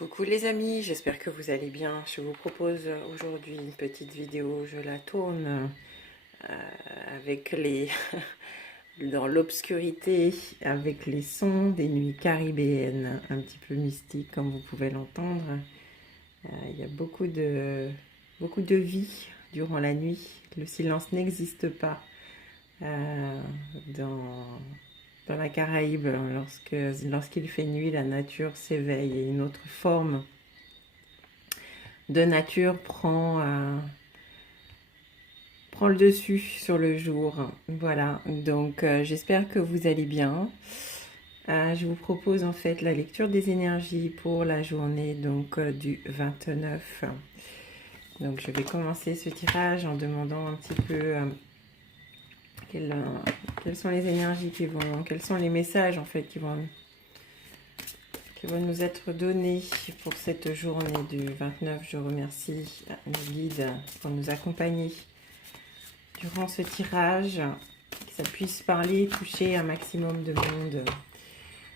Coucou les amis, j'espère que vous allez bien. Je vous propose aujourd'hui une petite vidéo. Je la tourne avec les dans l'obscurité, avec les sons des nuits caribéennes, un petit peu mystiques comme vous pouvez l'entendre. Il y a beaucoup de vie durant la nuit. Le silence n'existe pas dans la Caraïbe. Lorsqu'il fait nuit, la nature s'éveille et une autre forme de nature prend le dessus sur le jour. Voilà, donc j'espère que vous allez bien. Je vous propose en fait la lecture des énergies pour la journée donc du 29. Donc je vais commencer ce tirage en demandant un petit peu quelles sont les énergies quels sont les messages en fait qui vont nous être donnés pour cette journée du 29. Je remercie nos guides pour nous accompagner durant ce tirage, que ça puisse parler et toucher un maximum de monde.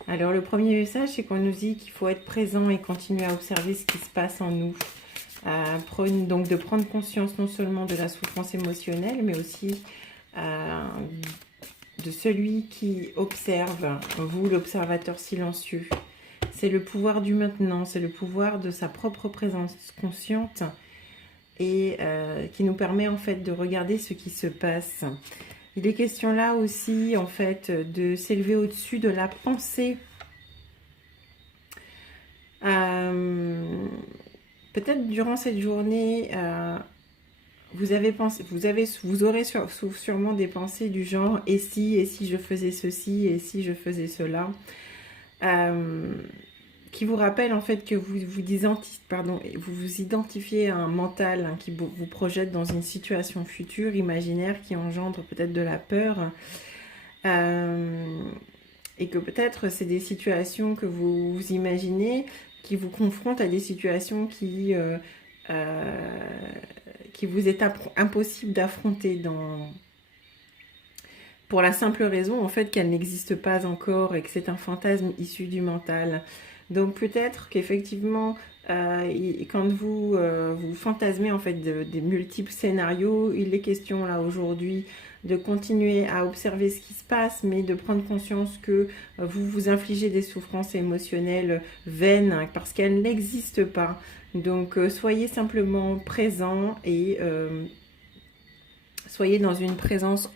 Alors le premier message, c'est qu'on nous dit qu'il faut être présent et continuer à observer ce qui se passe en nous. Donc de prendre conscience non seulement de la souffrance émotionnelle, mais aussi de celui qui observe, vous l'observateur silencieux. C'est le pouvoir du maintenant, c'est le pouvoir de sa propre présence consciente et qui nous permet en fait de regarder ce qui se passe. Il est question là aussi en fait de s'élever au-dessus de la pensée. Peut-être durant cette journée, vous aurez sûrement des pensées du genre et si je faisais ceci, et si je faisais cela. Qui vous rappelle en fait que vous vous identifiez à un mental qui vous projette dans une situation future, imaginaire, qui engendre peut-être de la peur, et que peut-être c'est des situations que vous imaginez qui vous confrontent à des situations qui vous est impossible d'affronter pour la simple raison en fait qu'elle n'existe pas encore et que c'est un fantasme issu du mental. Donc peut-être qu'effectivement quand vous fantasmez en fait des multiples scénarios, il est question là aujourd'hui de continuer à observer ce qui se passe, mais de prendre conscience que vous vous infligez des souffrances émotionnelles vaines parce qu'elles n'existent pas. Donc soyez simplement présent et soyez dans une présence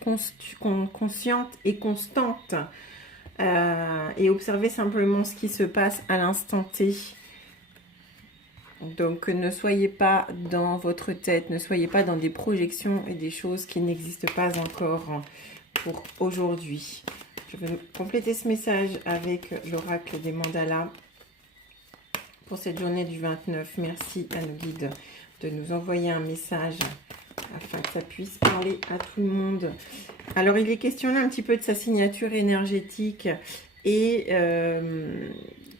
consciente et constante et observez simplement ce qui se passe à l'instant T. Donc ne soyez pas dans votre tête, ne soyez pas dans des projections et des choses qui n'existent pas encore pour aujourd'hui. Je vais compléter ce message avec l'oracle des mandalas pour cette journée du 29. Merci à nos guides de nous envoyer un message afin que ça puisse parler à tout le monde. Alors il est question là un petit peu de sa signature énergétique et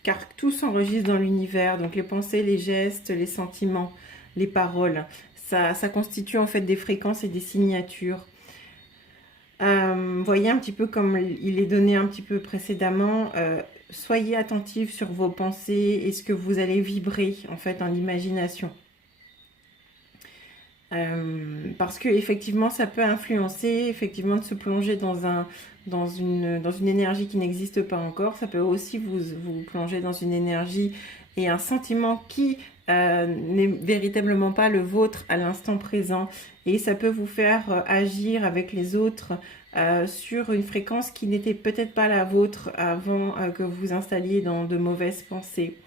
car tout s'enregistre dans l'univers, donc les pensées, les gestes, les sentiments, les paroles, ça constitue en fait des fréquences et des signatures. Voyez un petit peu comme il est donné un petit peu précédemment, soyez attentifs sur vos pensées et ce que vous allez vibrer en fait en imagination. Parce que effectivement ça peut influencer effectivement de se plonger dans une énergie qui n'existe pas encore. Ça peut aussi vous plonger dans une énergie et un sentiment qui n'est véritablement pas le vôtre à l'instant présent, et ça peut vous faire agir avec les autres sur une fréquence qui n'était peut-être pas la vôtre avant que vous vous installiez dans de mauvaises pensées.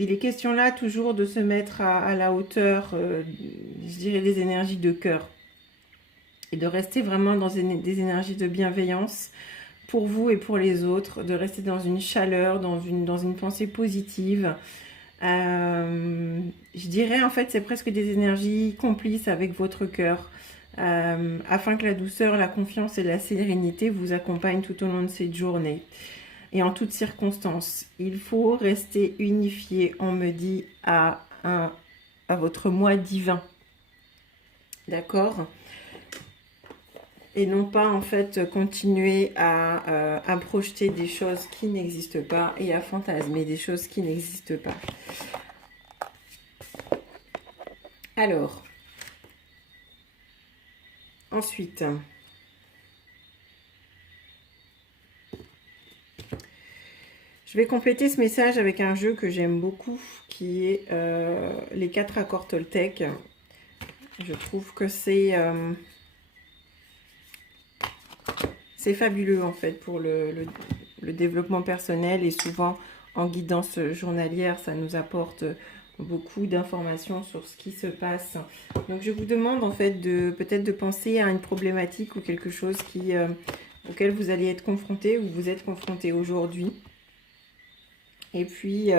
Il est question là toujours de se mettre à la hauteur, je dirais, des énergies de cœur. Et de rester vraiment dans des énergies de bienveillance pour vous et pour les autres. De rester dans une chaleur, dans une pensée positive. Je dirais en fait c'est presque des énergies complices avec votre cœur. Afin que la douceur, la confiance et la sérénité vous accompagnent tout au long de cette journée. Et en toutes circonstances, il faut rester unifié, on me dit, à votre moi divin. D'accord ? et non pas en fait continuer à projeter des choses qui n'existent pas et à fantasmer des choses qui n'existent pas. Alors, ensuite, je vais compléter ce message avec un jeu que j'aime beaucoup, qui est les 4 accords Toltec. Je trouve que c'est fabuleux en fait pour le développement personnel, et souvent en guidance journalière, ça nous apporte beaucoup d'informations sur ce qui se passe. Donc je vous demande en fait peut-être de penser à une problématique ou quelque chose auquel vous allez être confronté ou vous êtes confronté aujourd'hui. Et puis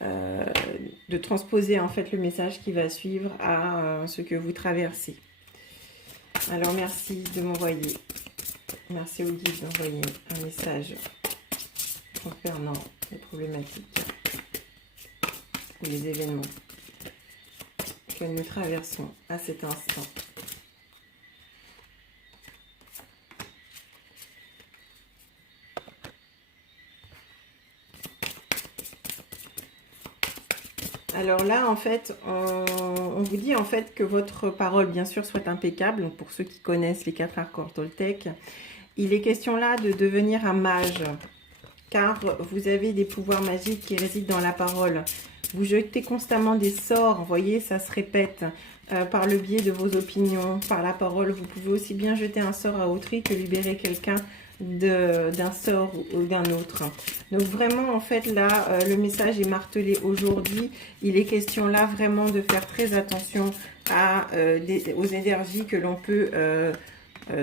de transposer en fait le message qui va suivre à ce que vous traversez. Alors merci de m'envoyer, merci au guide d'envoyer un message concernant les problématiques ou les événements que nous traversons à cet instant. Alors là, en fait, on vous dit en fait que votre parole, bien sûr, soit impeccable. Donc pour ceux qui connaissent les 4 accords Toltec, il est question là de devenir un mage, car vous avez des pouvoirs magiques qui résident dans la parole. Vous jetez constamment des sorts, vous voyez, ça se répète par le biais de vos opinions, par la parole. Vous pouvez aussi bien jeter un sort à autrui que libérer quelqu'un d'un sort ou d'un autre. Donc vraiment, en fait, là, le message est martelé aujourd'hui. Il est question là vraiment de faire très attention aux énergies que l'on peut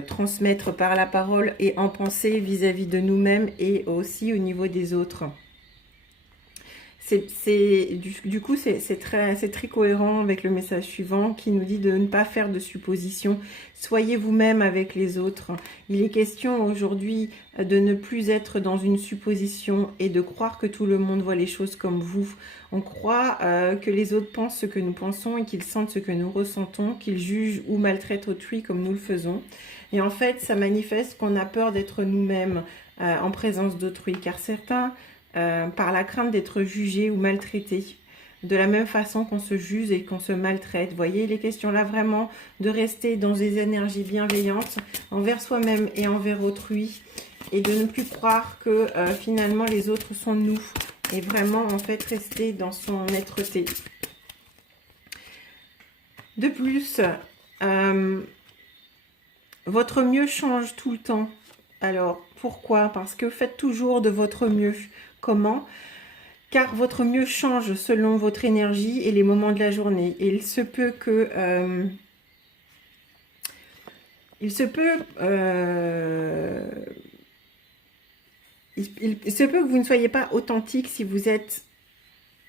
transmettre par la parole et en pensée vis-à-vis de nous-mêmes et aussi au niveau des autres. Du coup, c'est très cohérent avec le message suivant qui nous dit de ne pas faire de suppositions. Soyez vous-même avec les autres. Il est question aujourd'hui de ne plus être dans une supposition et de croire que tout le monde voit les choses comme vous. On croit que les autres pensent ce que nous pensons et qu'ils sentent ce que nous ressentons, qu'ils jugent ou maltraitent autrui comme nous le faisons. Et en fait, ça manifeste qu'on a peur d'être nous-mêmes en présence d'autrui, car certains... par la crainte d'être jugé ou maltraité, de la même façon qu'on se juge et qu'on se maltraite. Vous voyez, il est question là vraiment de rester dans des énergies bienveillantes envers soi-même et envers autrui, et de ne plus croire que finalement les autres sont nous, et vraiment en fait rester dans son être-té. De plus, votre mieux change tout le temps. Alors, pourquoi? Parce que faites toujours de votre mieux. Comment? Car votre mieux change selon votre énergie et les moments de la journée. Et il se peut que... il se peut que vous ne soyez pas authentique si vous êtes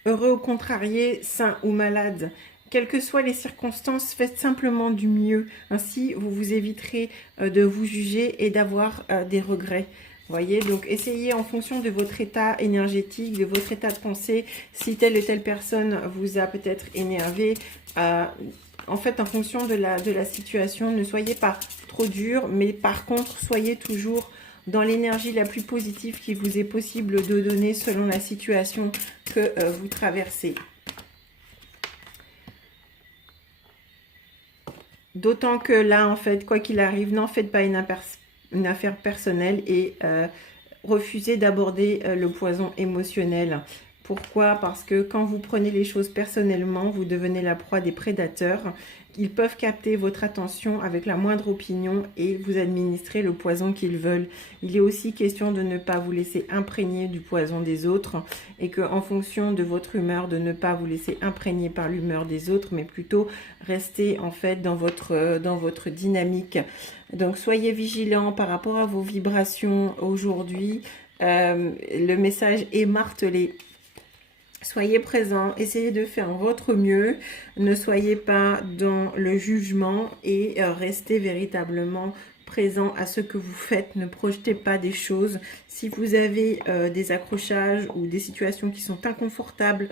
heureux ou contrarié, sain ou malade. Quelles que soient les circonstances, faites simplement du mieux. Ainsi, vous vous éviterez de vous juger et d'avoir des regrets. Vous voyez, donc essayez en fonction de votre état énergétique, de votre état de pensée, si telle ou telle personne vous a peut-être énervé. En fait, en fonction de la situation, ne soyez pas trop dur, mais par contre, soyez toujours dans l'énergie la plus positive qui vous est possible de donner selon la situation que vous traversez. D'autant que là, en fait, quoi qu'il arrive, n'en faites pas une affaire personnelle et refusez d'aborder le poison émotionnel. Pourquoi? Parce que quand vous prenez les choses personnellement, vous devenez la proie des prédateurs. Ils peuvent capter votre attention avec la moindre opinion et vous administrer le poison qu'ils veulent. Il est aussi question de ne pas vous laisser imprégner du poison des autres et que, en fonction de votre humeur, de ne pas vous laisser imprégner par l'humeur des autres, mais plutôt rester en fait dans votre dynamique. Donc soyez vigilants par rapport à vos vibrations aujourd'hui. Le message est martelé. Soyez présents, essayez de faire votre mieux, ne soyez pas dans le jugement et restez véritablement présent à ce que vous faites. Ne projetez pas des choses. Si vous avez des accrochages ou des situations qui sont inconfortables,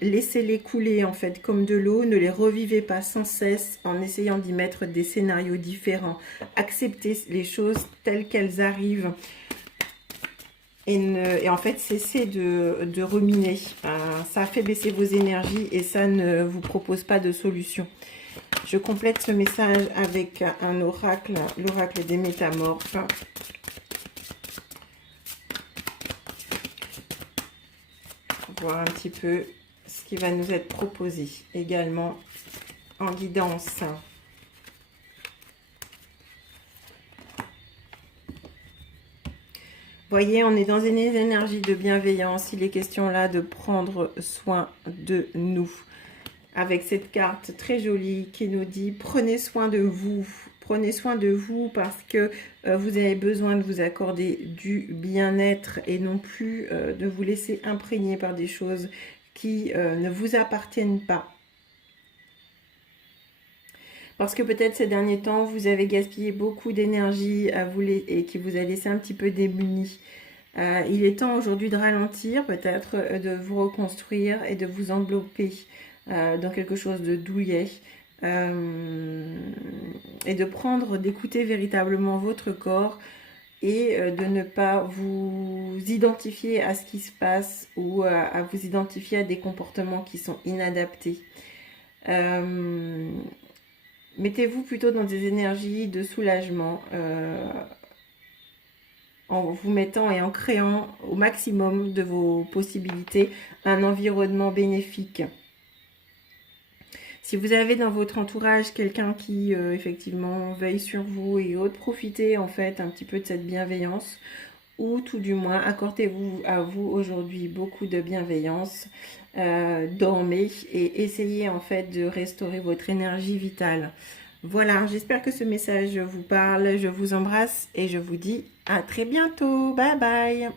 laissez-les couler en fait comme de l'eau. Ne les revivez pas sans cesse en essayant d'y mettre des scénarios différents. Acceptez les choses telles qu'elles arrivent. Et en fait, cessez de ruminer. Ça fait baisser vos énergies et ça ne vous propose pas de solution. Je complète ce message avec un oracle, l'oracle des métamorphes. Voir un petit peu ce qui va nous être proposé également en guidance. Voyez, on est dans une énergie de bienveillance. Il est question là de prendre soin de nous. Avec cette carte très jolie qui nous dit « Prenez soin de vous ». Prenez soin de vous parce que vous avez besoin de vous accorder du bien-être et non plus de vous laisser imprégner par des choses qui ne vous appartiennent pas. Parce que peut-être ces derniers temps, vous avez gaspillé beaucoup d'énergie et qui vous a laissé un petit peu démunis. Il est temps aujourd'hui de ralentir, peut-être de vous reconstruire et de vous envelopper dans quelque chose de douillet. Et d'écouter véritablement votre corps et de ne pas vous identifier à ce qui se passe ou à vous identifier à des comportements qui sont inadaptés. Mettez-vous plutôt dans des énergies de soulagement en vous mettant et en créant au maximum de vos possibilités un environnement bénéfique. Si vous avez dans votre entourage quelqu'un qui effectivement veille sur vous et autres, profitez en fait un petit peu de cette bienveillance ou tout du moins accordez-vous à vous aujourd'hui beaucoup de bienveillance, dormez et essayez en fait de restaurer votre énergie vitale. Voilà, j'espère que ce message vous parle, je vous embrasse et je vous dis à très bientôt, bye bye.